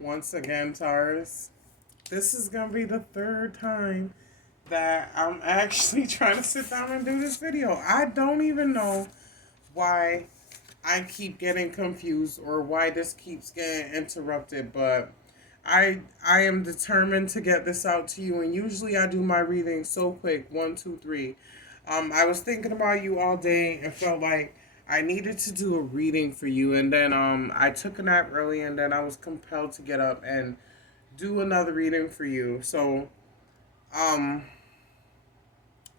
Once again, Taurus. This is gonna be the third time that I'm actually trying to sit down and do this video. I don't even know why I keep getting confused or why this keeps getting interrupted, but I am determined to get this out to you. And usually I do my reading so quick, one, two, three. I was thinking about you all day and felt like I needed to do a reading for you, and then I took a nap early, and then I was compelled to get up and do another reading for you. So um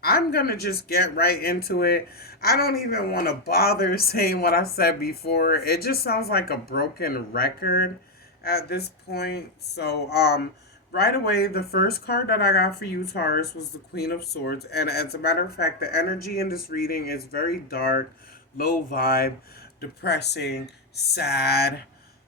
I'm gonna just get right into it. I don't even want to bother saying what I said before. It just sounds like a broken record at this point. So, right away, the first card that I got for you, Taurus, was the Queen of Swords. And as a matter of fact, the energy in this reading is very dark, low vibe, depressing, sad,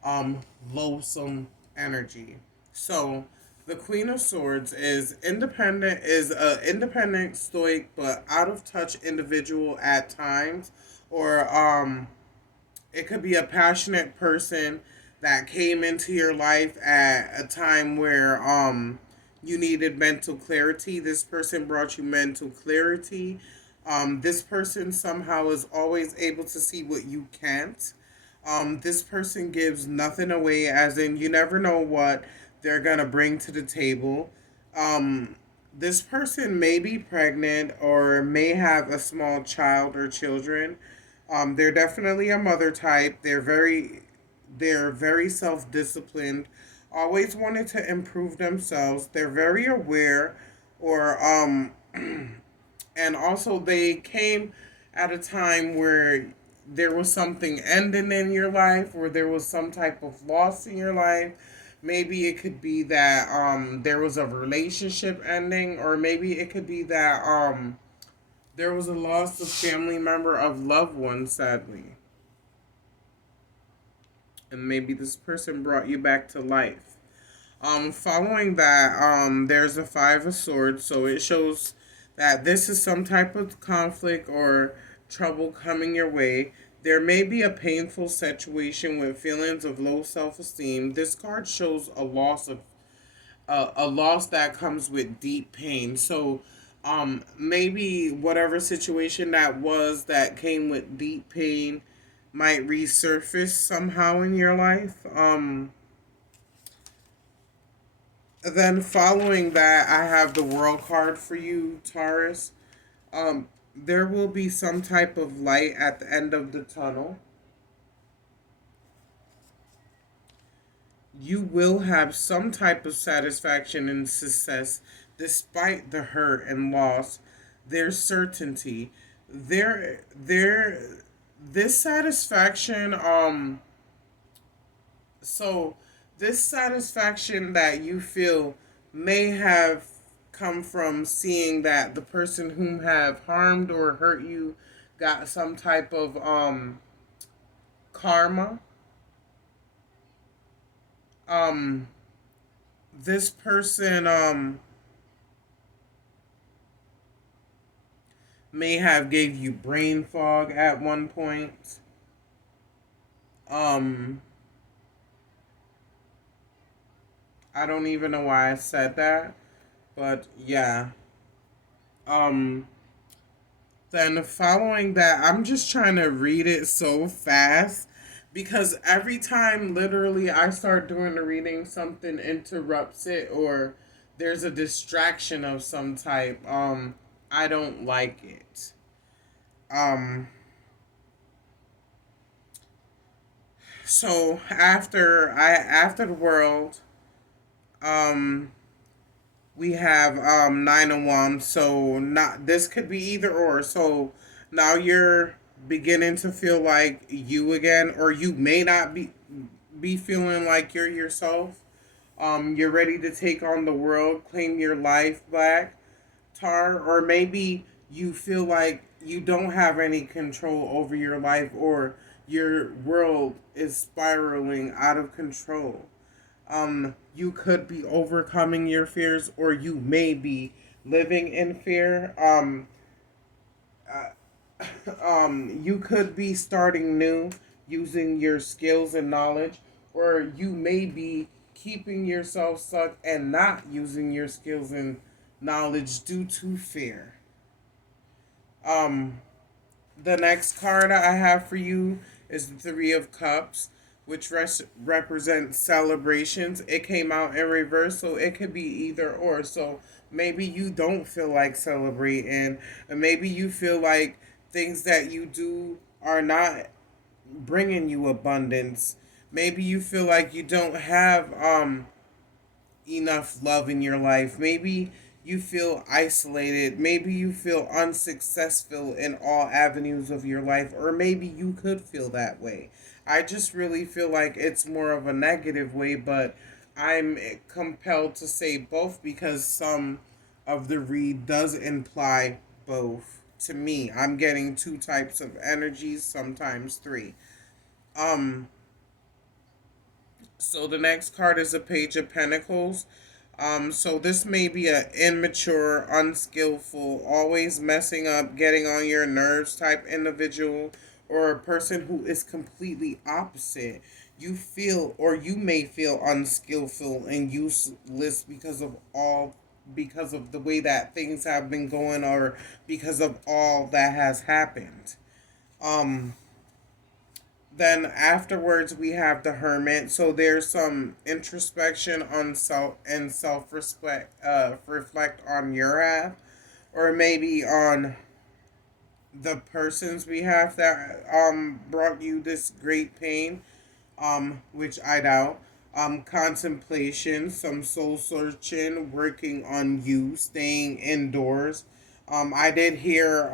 um, loathsome energy. So, the Queen of Swords is a independent, stoic, but out of touch individual at times, or it could be a passionate person that came into your life at a time where you needed mental clarity. This person brought you mental clarity. This person somehow is always able to see what you can't. This person gives nothing away, as in you never know what they're gonna bring to the table. Um, this person may be pregnant or may have a small child or children. They're definitely a mother type. They're very self disciplined. Always wanted to improve themselves. They're very aware, or and also they came at a time where there was something ending in your life, or there was some type of loss in your life. Maybe it could be that there was a relationship ending, or maybe it could be that there was a loss of family member of loved one, sadly. And maybe this person brought you back to life. Following that, there's a Five of Swords, so it shows that this is some type of conflict or trouble coming your way. There may be a painful situation with feelings of low self-esteem. This card shows a loss that comes with deep pain. So, maybe whatever situation that was that came with deep pain might resurface somehow in your life. Then following that, I have the World card for you, Taurus. There will be some type of light at the end of the tunnel. You will have some type of satisfaction and success despite the hurt and loss. There's certainty. There this satisfaction so this satisfaction that you feel may have come from seeing that the person whom have harmed or hurt you got some type of karma. Um this person may have gave you brain fog at one point. Um I don't even know why I said that, but yeah. Um Then following that, I'm just trying to read it so fast because every time literally I start doing the reading, something interrupts it or there's a distraction of some type. I don't like it. Um so after the world, um we have nine of wands. So not this could be either or. So now you're beginning to feel like you again, or you may not be feeling like you're yourself. You're ready to take on the world, claim your life back, Tar, or maybe you feel like you don't have any control over your life, or your world is spiraling out of control. You could be overcoming your fears, or you may be living in fear. You could be starting new using your skills and knowledge, or you may be keeping yourself stuck and not using your skills and knowledge due to fear. Um, the next card I have for you is the Three of Cups, which represents celebrations. It came out in reverse, so it could be either or. So maybe you don't feel like celebrating, and maybe you feel like things that you do are not bringing you abundance. Maybe you feel like you don't have enough love in your life. Maybe you feel isolated. Maybe you feel unsuccessful in all avenues of your life, or maybe you could feel that way. I just really feel like it's more of a negative way, but I'm compelled to say both because some of the read does imply both. To me, I'm getting two types of energies, sometimes three. Um, so the next card is a Page of Pentacles. So this may be a immature, unskillful, always messing up, getting on your nerves type individual, or a person who is completely opposite. You feel, or you may feel unskillful and useless because of the way that things have been going, or because of all that has happened. Um, then afterwards we have the Hermit. So there's some introspection on self and reflect on your half, or maybe on the person's behalf that brought you this great pain, which I doubt. Contemplation, some soul searching, working on you, staying indoors. I did hear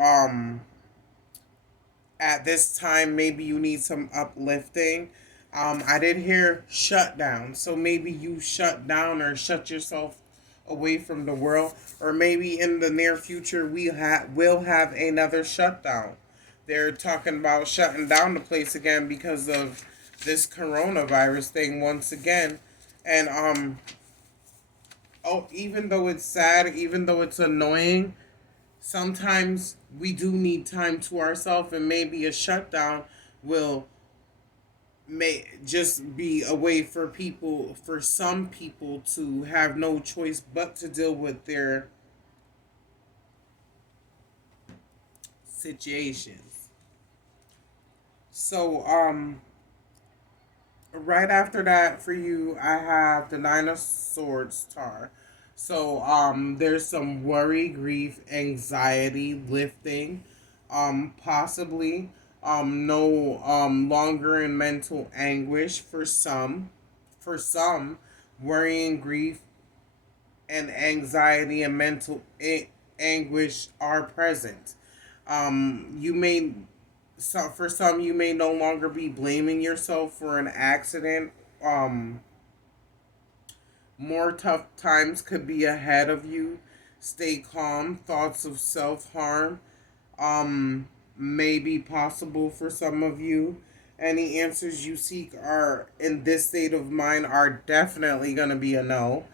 at this time maybe you need some uplifting. I did hear shutdown, so maybe you shut down or shut yourself away from the world, or maybe in the near future will have another shutdown. They're talking about shutting down the place again because of this coronavirus thing once again, and oh, even though it's sad, even though it's annoying, sometimes we do need time to ourselves, and maybe a shutdown will may just be a way for people, for some people, to have no choice but to deal with their situations. So right after that for you, I have the Nine of Swords, Tar. So there's some worry, grief, anxiety lifting, possibly no longer in mental anguish for some. For some, worrying, grief, and anxiety and mental anguish are present. You may, so for some, you may no longer be blaming yourself for an accident. More tough times could be ahead of you. Stay calm. Thoughts of self harm may be possible for some of you. Any answers you seek are in this state of mind are definitely going to be a no.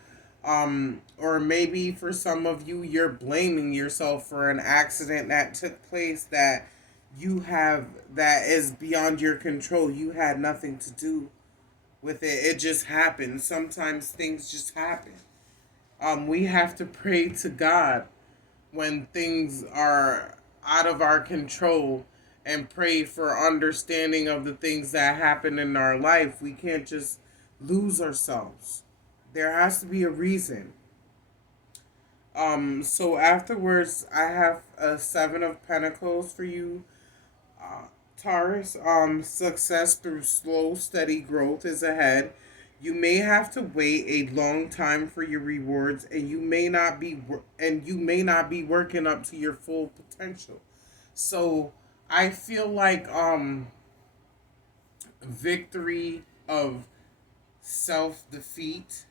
Or maybe for some of you, you're blaming yourself for an accident that took place that is beyond your control. You had nothing to do with it. It just happened. Sometimes things just happen. We have to pray to God when things are out of our control, and pray for understanding of the things that happen in our life. We can't just lose ourselves. There has to be a reason. So afterwards, I have a Seven of Pentacles for you, Taurus. Success through slow, steady growth is ahead. You may have to wait a long time for your rewards, and you may not be working up to your full potential. So I feel like victory of self defeat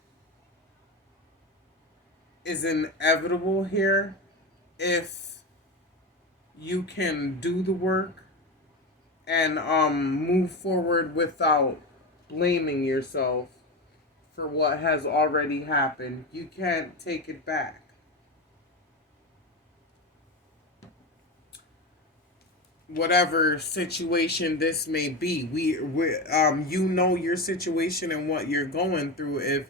is inevitable here if you can do the work and move forward without blaming yourself for what has already happened. You can't take it back. whatever situation this may be. You know your situation and what you're going through. If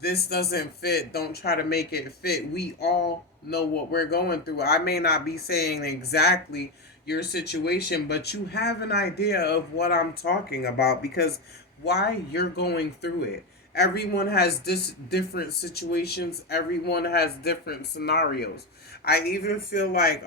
this doesn't fit, don't try to make it fit. We all know what we're going through. I may not be saying exactly your situation, but you have an idea of what I'm talking about because why you're going through it. Everyone has different situations. Everyone has different scenarios. I even feel like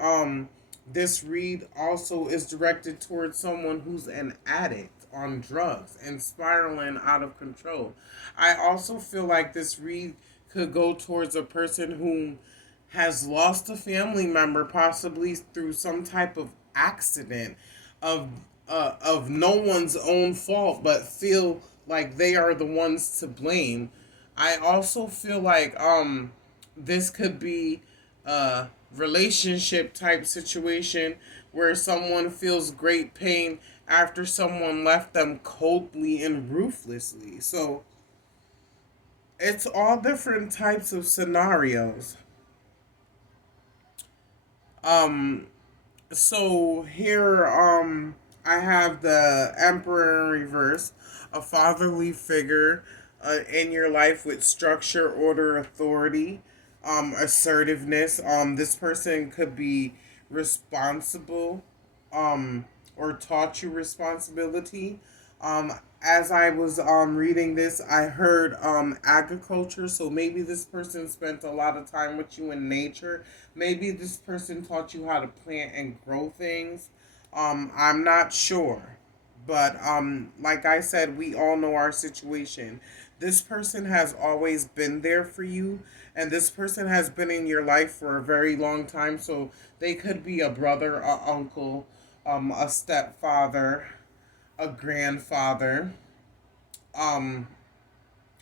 this read also is directed towards someone who's an addict on drugs and spiraling out of control. I also feel like this read could go towards a person who has lost a family member, possibly through some type of accident of of no one's own fault, but feel like they are the ones to blame. I also feel like this could be a relationship type situation where someone feels great pain after someone left them coldly and ruthlessly. So it's all different types of scenarios. Um, So here, I have the Emperor in reverse, a fatherly figure in your life with structure, order, authority, assertiveness. This person could be responsible, um, or taught you responsibility. Um, as I was reading this, I heard agriculture. So maybe this person spent a lot of time with you in nature. Maybe this person taught you how to plant and grow things. I'm not sure. But like I said, we all know our situation. This person has always been there for you, and this person has been in your life for a very long time. So they could be a brother, a uncle, a stepfather, a grandfather, um,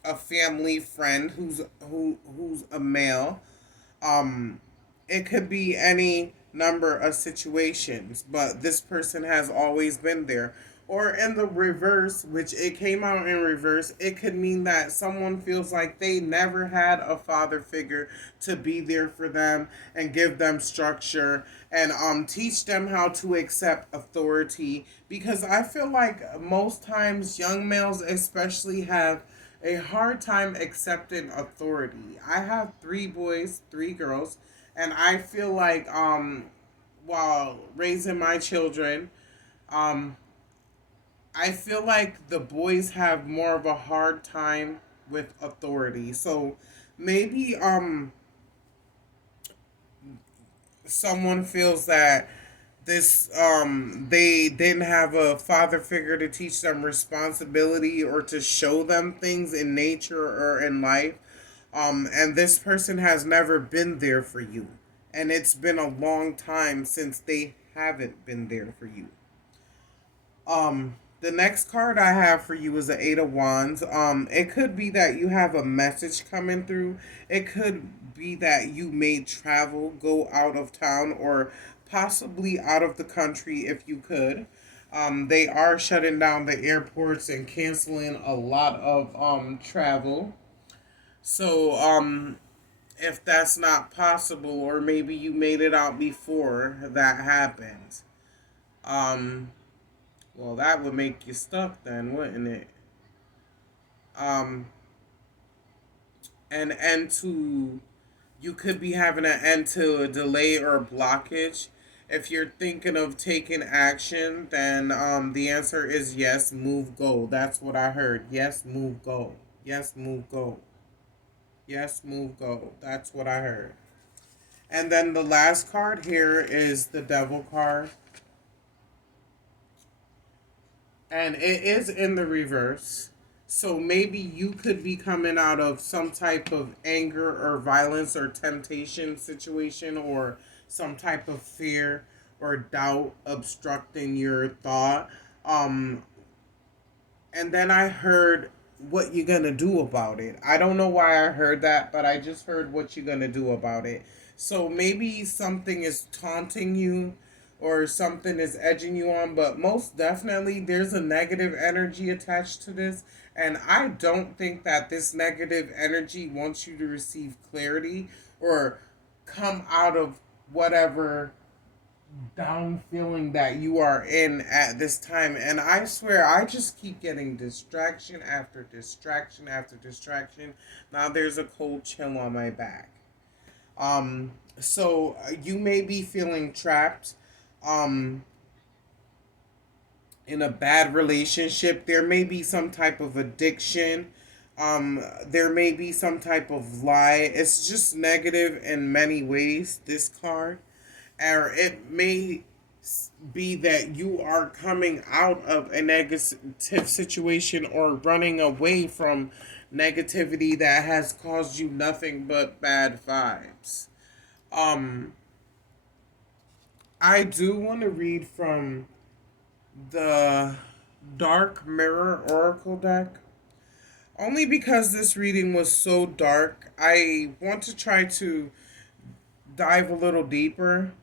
a family friend who's a male. Um, it could be any number of situations, but this person has always been there. Or in the reverse, which it came out in reverse, it could mean that someone feels like they never had a father figure to be there for them and give them structure and teach them how to accept authority. Because I feel like most times young males especially have a hard time accepting authority. I have three boys, three girls, and I feel like while raising my children, um I feel like the boys have more of a hard time with authority. So maybe someone feels that this they didn't have a father figure to teach them responsibility or to show them things in nature or in life, and this person has never been there for you, and it's been a long time since they haven't been there for you. The next card I have for you is the Eight of Wands. It could be that you have a message coming through. It could be that you may travel, go out of town, or possibly out of the country if you could. They are shutting down the airports and canceling a lot of travel. So if that's not possible, or maybe you made it out before that happens, um, well, that would make you stuck then, wouldn't it? Um, an end to, you could be having an end to a delay or a blockage. If you're thinking of taking action, then the answer is yes, move, go. That's what I heard. Yes, move, go. Yes, move, go. Yes, move, go. That's what I heard. And then the last card here is the Devil card. And it is in the reverse. So maybe you could be coming out of some type of anger or violence or temptation situation or some type of fear or doubt obstructing your thought. Um, and then I heard what you're gonna do about it. I don't know why I heard that, but I just heard what you're gonna do about it. So maybe something is taunting you or something is edging you on, but most definitely there's a negative energy attached to this. And I don't think that this negative energy wants you to receive clarity or come out of whatever down feeling that you are in at this time. And I swear, I just keep getting distraction after distraction after distraction. Now there's a cold chill on my back. So you may be feeling trapped. Um, in a bad relationship. There may be some type of addiction. There may be some type of lie. It's just negative in many ways, this card. Or it may be that you are coming out of a negative situation or running away from negativity that has caused you nothing but bad vibes. Um, I do want to read from the Dark Mirror Oracle deck. Only because this reading was so dark, I want to try to dive a little deeper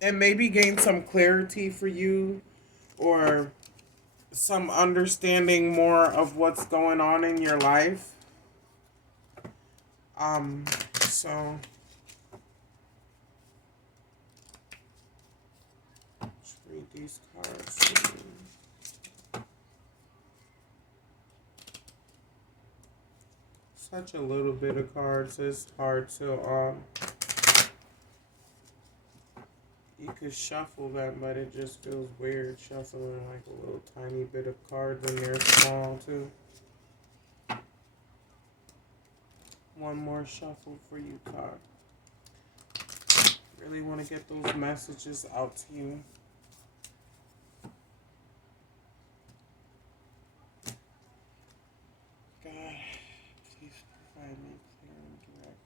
and maybe gain some clarity for you or some understanding more of what's going on in your life. So let's read these cards. Such a little bit of cards. It's hard to you could shuffle them, but it just feels weird shuffling like a little tiny bit of cards and they're small too. One more shuffle for you, card. Really want to get those messages out to you. God, please provide me clear and direct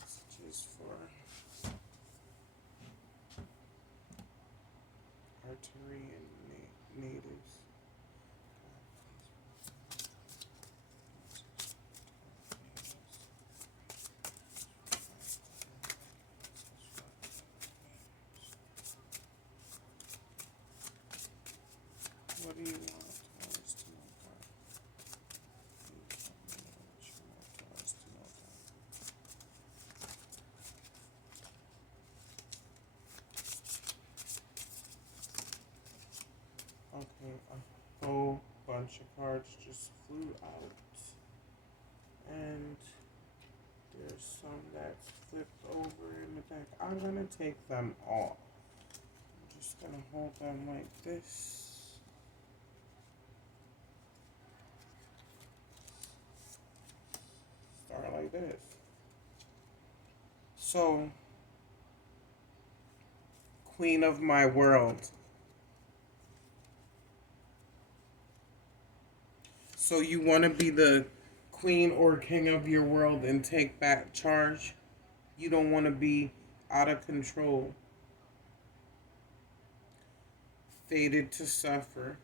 messages for Arturian natives. What do you want Taurus to know, God? Please let me know what you want Taurus to know, God. Okay, a whole bunch of cards just flew out. And there's some that's flipped over in the deck. I'm gonna take them all. I'm just gonna hold them like this. Start like this. So, Queen of my world. So you want to be the queen or king of your world and take back charge. You don't want to be out of control. Fated to suffer.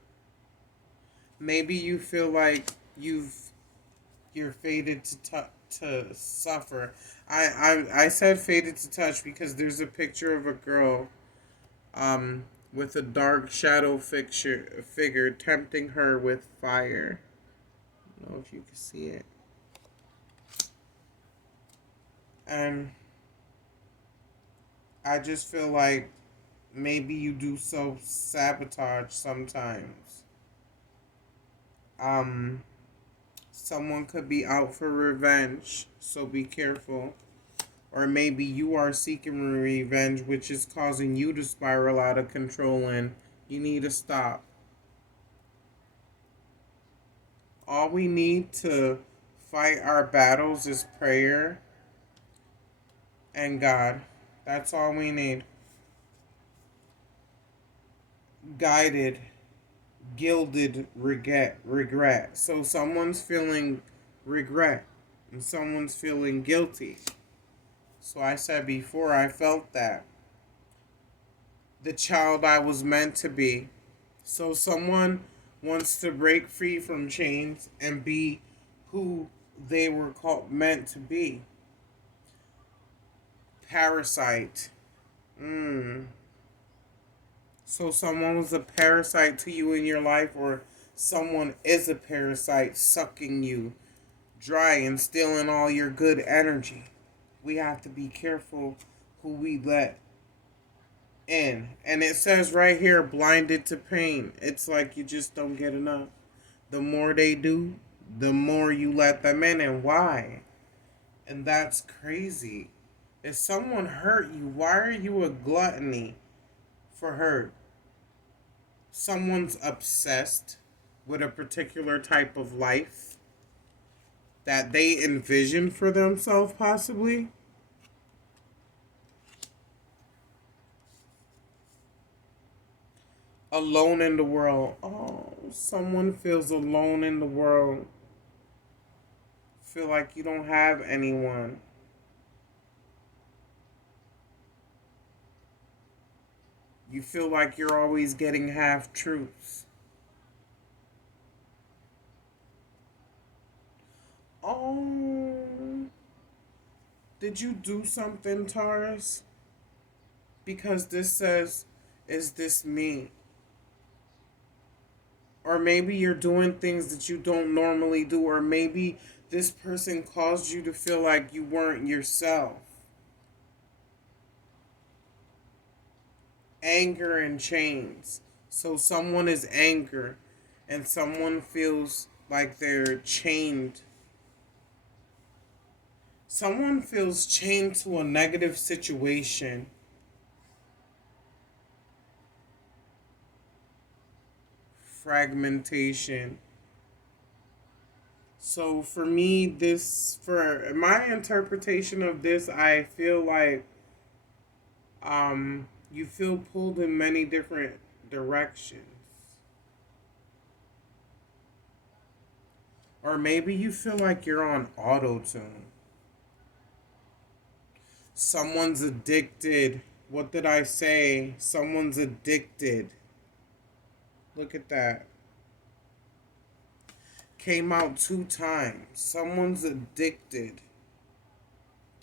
Maybe you feel like you're fated to suffer. I said fated to touch because there's a picture of a girl with a dark shadow figure tempting her with fire. I don't know if you can see it. And I just feel like maybe you do self sabotage sometimes. Um, Someone could be out for revenge, so be careful. Or maybe you are seeking revenge, which is causing you to spiral out of control, and you need to stop. All we need to fight our battles is prayer and God. That's all we need. Guided, gilded regret. So someone's feeling regret and someone's feeling guilty. So I said before, I felt that. The child I was meant to be. So someone wants to break free from chains and be who they were meant to be. Parasite. So someone was a parasite to you in your life, or someone is a parasite sucking you dry and stealing all your good energy. we have to be careful who we let in. And it says right here, blinded to pain. It's like you just don't get enough. The more they do, the more you let them in. And why? And that's crazy. If someone hurt you, why are you a gluttony for hurt? Someone's obsessed with a particular type of life that they envision for themselves, possibly. Alone in the world. Oh, someone feels alone in the world. Feel like you don't have anyone. You feel like you're always getting half truths. Oh, did you do something, Taurus? Because this says, is this me? Or maybe you're doing things that you don't normally do, or maybe this person caused you to feel like you weren't yourself. Anger and chains. So someone is angry and someone feels like they're chained. Someone feels chained to a negative situation. Fragmentation. So for me, for my interpretation of this, I feel like you feel pulled in many different directions. Or maybe you feel like you're on auto tune. Someone's addicted. What did I say? Someone's addicted. Look at that. Came out 2 times. Someone's addicted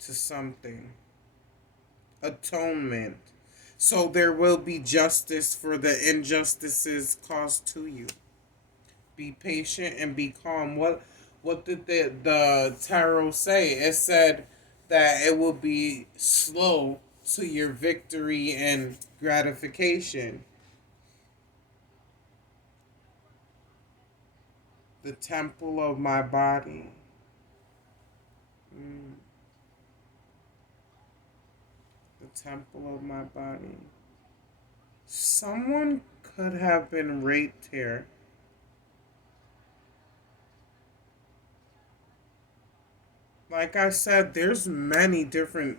to something. Atonement. So there will be justice for the injustices caused to you. Be patient and be calm. What did the tarot say? It said that it will be slow to your victory and gratification. The temple of my body. Mm. The temple of my body. Someone could have been raped here. Like I said, there's many different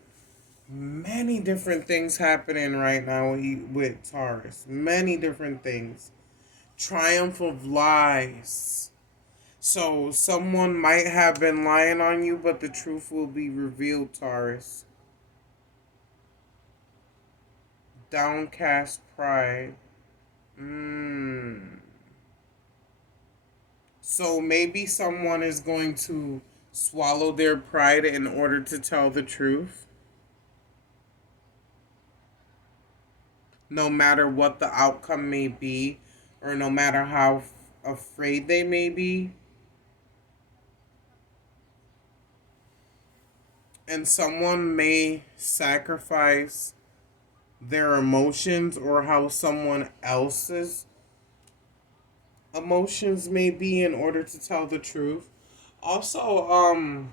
things happening right now with Taurus. Many different things. Triumph of lies. So someone might have been lying on you, but the truth will be revealed, Taurus. Downcast pride. Mm. So maybe someone is going to swallow their pride in order to tell the truth. No matter what the outcome may be, or no matter how afraid they may be. And someone may sacrifice their emotions or how someone else's emotions may be in order to tell the truth. Also,